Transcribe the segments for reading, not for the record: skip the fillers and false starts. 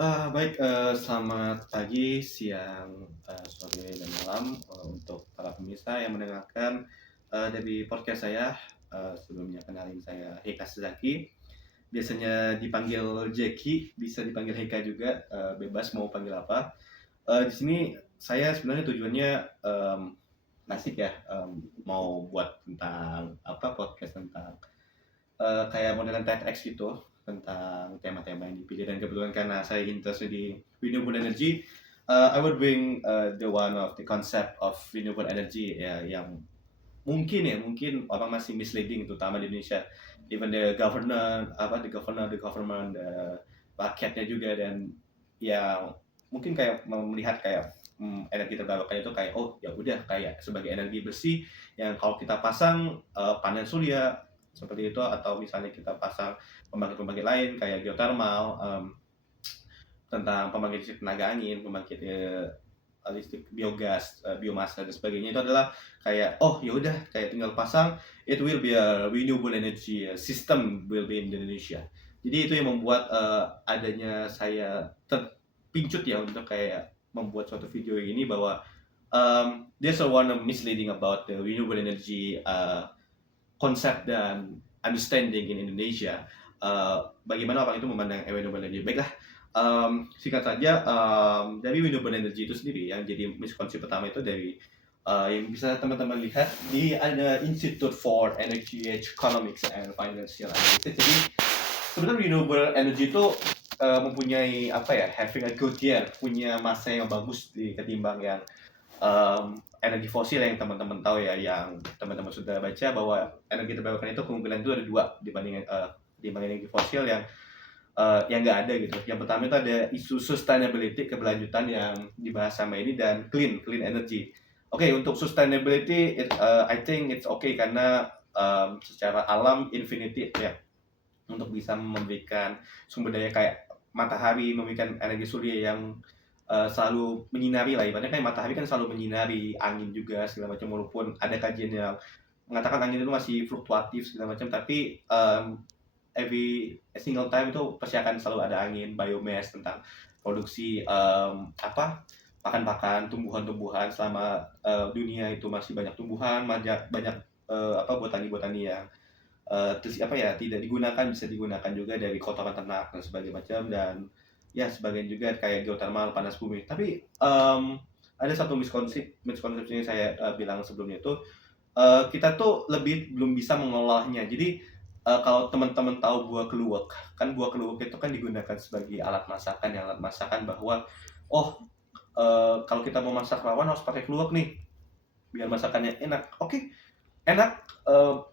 Baik, selamat pagi, siang, sore, dan malam, untuk para pemirsa yang mendengarkan, dari podcast saya. Sebelumnya kenalin saya Heka Sezaki, biasanya dipanggil Jeki, bisa dipanggil Heka juga, bebas mau panggil apa. Di sini saya sebenarnya tujuannya, asik ya, mau buat tentang apa, podcast tentang kayak modelan TEDx gitu tentang tema-tema yang dipilih, dan kebetulan karena saya interest di renewable energy, I would bring the one of the concept of renewable energy ya, yang mungkin orang masih misleading terutama di Indonesia, even the government, rakyatnya juga, dan yang mungkin kayak melihat kayak energi terbarukan itu kayak, oh ya udah kayak sebagai energi bersih yang kalau kita pasang panel surya seperti itu, atau misalnya kita pasang pembangkit-pembangkit lain kayak geothermal, tentang pembangkit listrik tenaga angin, pembangkit listrik biogas, biomasa dan sebagainya, itu adalah kayak oh ya udah kayak tinggal pasang, it will be a renewable energy system will be in Indonesia. Jadi itu yang membuat adanya saya terpincut ya untuk kayak membuat suatu video ini, bahwa there's a one misleading about the renewable energy konsep dan understanding in Indonesia. Bagaimana orang itu memandang renewable energy. Baiklah, singkat saja, dari renewable energy itu sendiri yang jadi miskonsepsi pertama itu dari yang bisa teman-teman lihat di ada Institute for Energy Economics and Financial Analysis. Jadi sebenarnya renewable energy itu mempunyai apa ya, having a good year, punya masa yang bagus ketimbang yang energi fosil yang teman-teman tahu ya, yang teman-teman sudah baca bahwa energi terbarukan itu kemungkinan itu ada dua dibanding energi fosil yang nggak ada gitu. Yang pertama itu ada isu sustainability, keberlanjutan yang dibahas sama ini, dan clean energy. Oke, untuk sustainability, I think it's okay karena secara alam infinity ya, untuk bisa memberikan sumber daya kayak matahari, memberikan energi surya yang selalu menyinari lah, ibaratnya kan matahari kan selalu menyinari, angin juga segala macam, walaupun ada kajian yang mengatakan angin itu masih fluktuatif segala macam, tapi every single time itu pasti akan selalu ada angin, biomass, tentang produksi pakan-pakan, tumbuhan-tumbuhan, selama dunia itu masih banyak tumbuhan, banyak botani-botani yang terus tidak digunakan, bisa digunakan juga dari kotoran ternak dan sebagainya macam, dan ya sebagian juga kayak geothermal, panas bumi. Tapi ada satu miskonsepsi yang saya bilang sebelumnya itu, kita tuh belum bisa mengolahnya. Jadi kalau teman-teman tahu buah keluak, kan buah keluak itu kan digunakan sebagai alat masakan, bahwa oh kalau kita mau masak rawon harus pakai keluak nih biar masakannya enak. Oke, enak.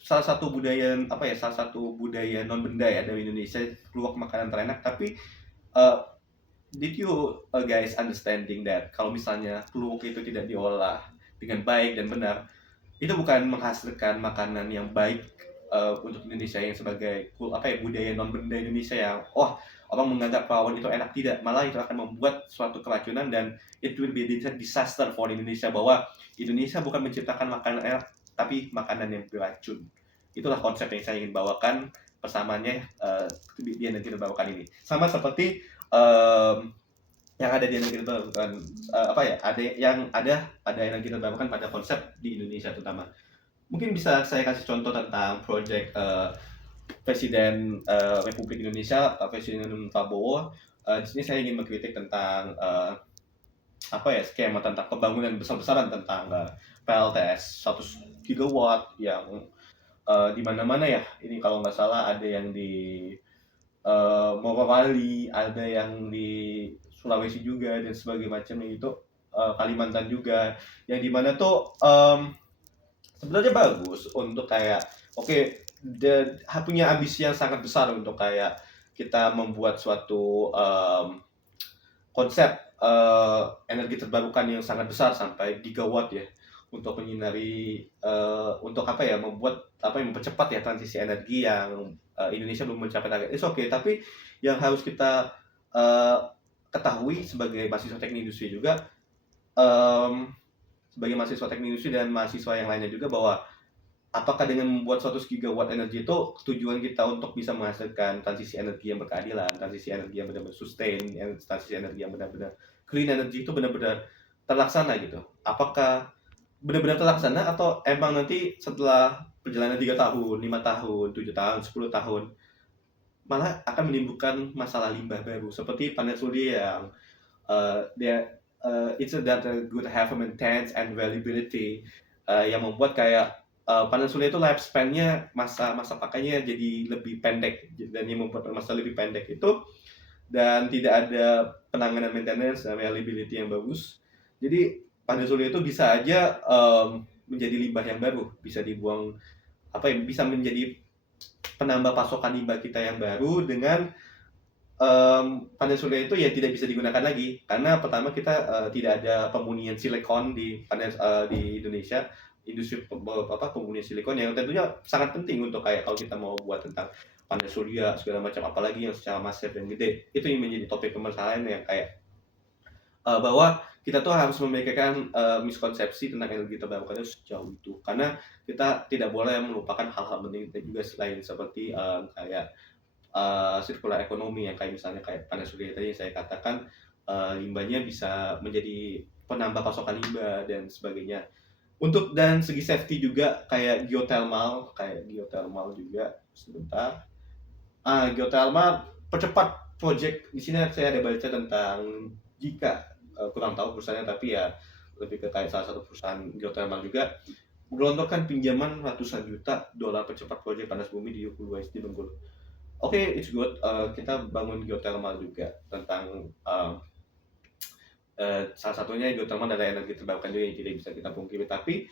Salah satu budaya non benda ya dari Indonesia, keluak makanan terenak. Tapi uh, did you guys understanding that kalau misalnya keluak itu tidak diolah dengan baik dan benar, itu bukan menghasilkan makanan yang baik untuk Indonesia yang sebagai budaya non benda Indonesia yang orang menganggap rawon itu enak. Tidak, malah itu akan membuat suatu keracunan, dan it will be a disaster for Indonesia, bahwa Indonesia bukan menciptakan makanan enak tapi makanan yang beracun. Itulah konsep yang saya ingin bawakan, persamaannya di energi terbarukan ini sama seperti yang ada di energi terbarukan, ada energi terbarukan pada konsep di Indonesia terutama. Mungkin bisa saya kasih contoh tentang proyek Presiden Republik Indonesia, Presiden Prabowo. Di sini saya ingin mengkritik tentang skema tentang pembangunan besar-besaran tentang PLTS 100 gigawatt yang di mana-mana ya. Ini kalau nggak salah ada yang di Morowali, ada yang di Sulawesi juga dan sebagainya macamnya itu, Kalimantan juga, yang dimana tuh sebenarnya bagus untuk kayak punya ambisi yang sangat besar untuk kayak kita membuat suatu konsep energi terbarukan yang sangat besar sampai gigawatt ya, untuk menyinari mempercepat ya transisi energi yang Indonesia belum mencapai target. It's okay, tapi yang harus kita ketahui sebagai mahasiswa teknik industri juga, sebagai mahasiswa teknik industri dan mahasiswa yang lainnya juga, bahwa apakah dengan membuat 100 gigawatt energi itu tujuan kita untuk bisa menghasilkan transisi energi yang berkeadilan, transisi energi yang benar-benar sustain, transisi energi yang benar-benar clean energy itu benar-benar terlaksana gitu. Apakah benar-benar terlaksana atau emang nanti setelah perjalanan 3 tahun, 5 tahun, 7 tahun, 10 tahun malah akan menimbulkan masalah limbah baru seperti panel surya yang dia it's that good have maintenance and reliability yang membuat kayak panel surya itu lifespan-nya masa pakainya jadi lebih pendek dan yang membuat masa lebih pendek itu dan tidak ada penanganan maintenance dan reliability yang bagus. Jadi panel surya itu bisa aja menjadi limbah yang baru, bisa dibuang bisa menjadi penambah pasokan limbah kita yang baru dengan panel surya itu ya tidak bisa digunakan lagi karena pertama kita tidak ada pemurnian silikon di panel di Indonesia industri pemurnian silikon yang tentunya sangat penting untuk kayak kalau kita mau buat tentang panel surya segala macam apalagi yang secara masif dan gede itu yang menjadi topik permasalahan yang kayak bahwa kita tuh harus memikirkan miskonsepsi tentang energi terbarukan itu sejauh itu karena kita tidak boleh melupakan hal-hal penting juga selain seperti kayak circular ekonomi yang kayak misalnya kayak panel surya tadi yang saya katakan limbahnya bisa menjadi penambah pasokan limbah dan sebagainya. Untuk dan segi safety juga kayak geothermal juga sebentar. Geothermal percepat project di sini saya ada baca tentang jika kurang tahu perusahaannya tapi ya lebih ke kayak salah satu perusahaan geothermal juga menggelontorkan pinjaman ratusan juta dolar percepat proyek panas bumi di USD Bengkulu. Oke, it's good. Kita bangun geothermal juga tentang salah satunya geothermal adalah energi terbarukan juga yang tidak bisa kita pungkiri. Tapi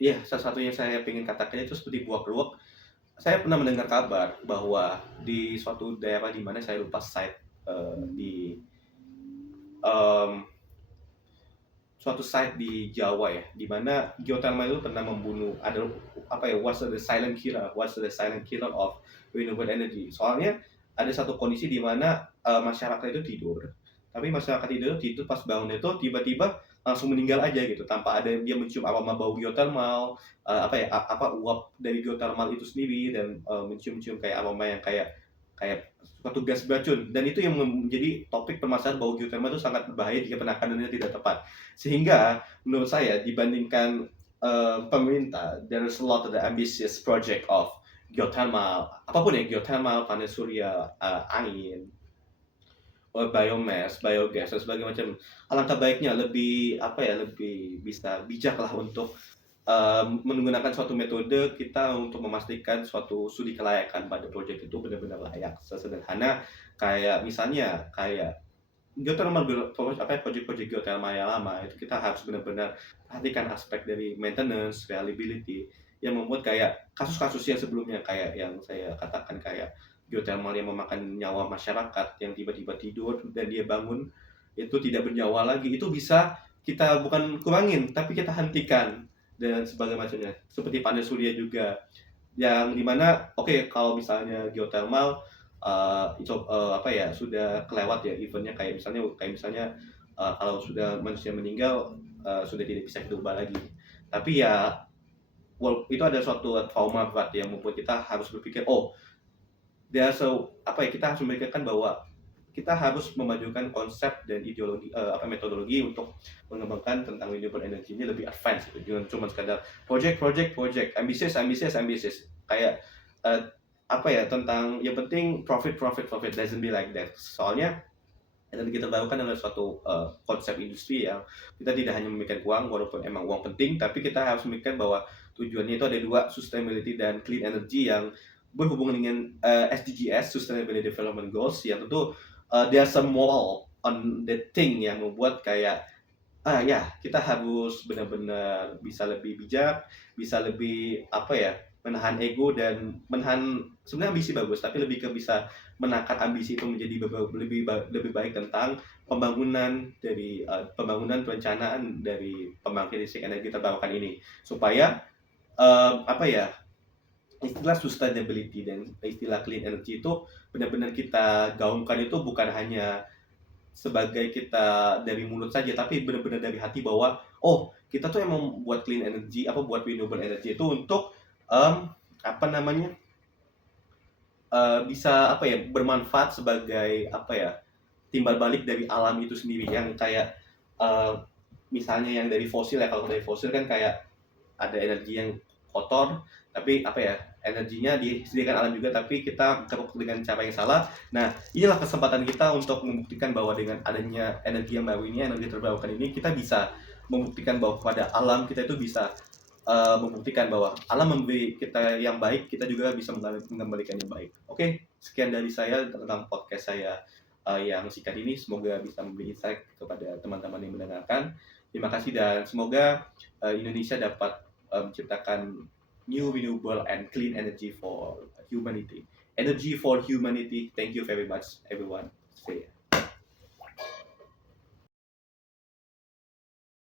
ya salah satunya saya ingin katakan itu seperti buah keluak. Saya pernah mendengar kabar bahwa di suatu daerah di mana saya lupa site di suatu site di Jawa ya, di mana geothermal itu pernah membunuh ada what's the silent killer of renewable energy. Soalnya ada satu kondisi di mana masyarakat itu tidur, tapi masyarakat tidur pas bangun itu tiba-tiba langsung meninggal aja gitu tanpa ada dia mencium aroma bau geothermal uap dari geothermal itu sendiri dan mencium-cium kayak aroma yang kayak suatu gas beracun dan itu yang menjadi topik permasalahan bahwa geothermal itu sangat berbahaya jika penekanannya tidak tepat. Sehingga menurut saya dibandingkan pemerintah, there is a lot of the ambitious project of geothermal, apapun ya geothermal, panel surya, angin, biomass, biogas dan sebagainya macam. Alangkah baiknya lebih lebih bisa bijak lah untuk menggunakan suatu metode kita untuk memastikan suatu studi kelayakan pada proyek itu benar-benar layak. Sesederhana kayak misalnya kayak geothermal proyek-proyek geothermal yang lama itu kita harus benar-benar perhatikan aspek dari maintenance, reliability yang membuat kayak kasus-kasus yang sebelumnya kayak yang saya katakan kayak geothermal yang memakan nyawa masyarakat yang tiba-tiba tidur dan dia bangun itu tidak bernyawa lagi itu bisa kita bukan kurangin tapi kita hentikan dan sebagainya macamnya seperti panel surya juga yang dimana kalau misalnya geothermal sudah kelewat ya eventnya kayak misalnya kalau sudah manusia meninggal sudah tidak bisa hidup lagi tapi ya itu ada suatu trauma berat yang membuat kita harus berpikir kita harus memikirkan bahwa kita harus memajukan konsep dan ideologi metodologi untuk mengembangkan tentang renewable energy ini lebih advance gitu. Jangan cuma sekadar project ambitious kayak tentang yang penting profit doesn't be like that. Soalnya energi terbarukan adalah suatu konsep industri yang kita tidak hanya memikirkan uang walaupun emang uang penting tapi kita harus memikirkan bahwa tujuannya itu ada dua, sustainability dan clean energy yang berhubungan dengan SDGs, Sustainable Development Goals yang tentu there's a moral on the thing yang membuat kayak kita harus benar-benar bisa lebih bijak, bisa lebih menahan ego dan menahan sebenarnya ambisi bagus tapi lebih ke bisa menakar ambisi itu menjadi lebih baik tentang pembangunan perencanaan dari pembangkit listrik energi terbarukan ini supaya istilah sustainability dan istilah clean energy itu benar-benar kita gaungkan itu bukan hanya sebagai kita dari mulut saja tapi benar-benar dari hati bahwa kita tuh emang buat clean energy buat renewable energy itu untuk Apa namanya, bisa apa ya, bermanfaat sebagai apa ya, timbal balik dari alam itu sendiri yang kayak eh, misalnya yang dari fosil ya, kalau dari fosil kan kayak ada energi yang kotor, tapi apa ya, energinya disediakan alam juga tapi kita keruk dengan cara yang salah. Nah, inilah kesempatan kita untuk membuktikan bahwa dengan adanya energi yang baru ini, energi terbarukan ini, kita bisa membuktikan bahwa pada alam kita itu bisa membuktikan bahwa alam memberi kita yang baik, kita juga bisa mengembalikan yang baik. Oke, sekian dari saya tentang podcast saya yang singkat ini. Semoga bisa memberi insight kepada teman-teman yang mendengarkan. Terima kasih dan semoga Indonesia dapat menciptakan new renewable and clean energy for humanity. Energy for humanity. Thank you very much, everyone. See ya.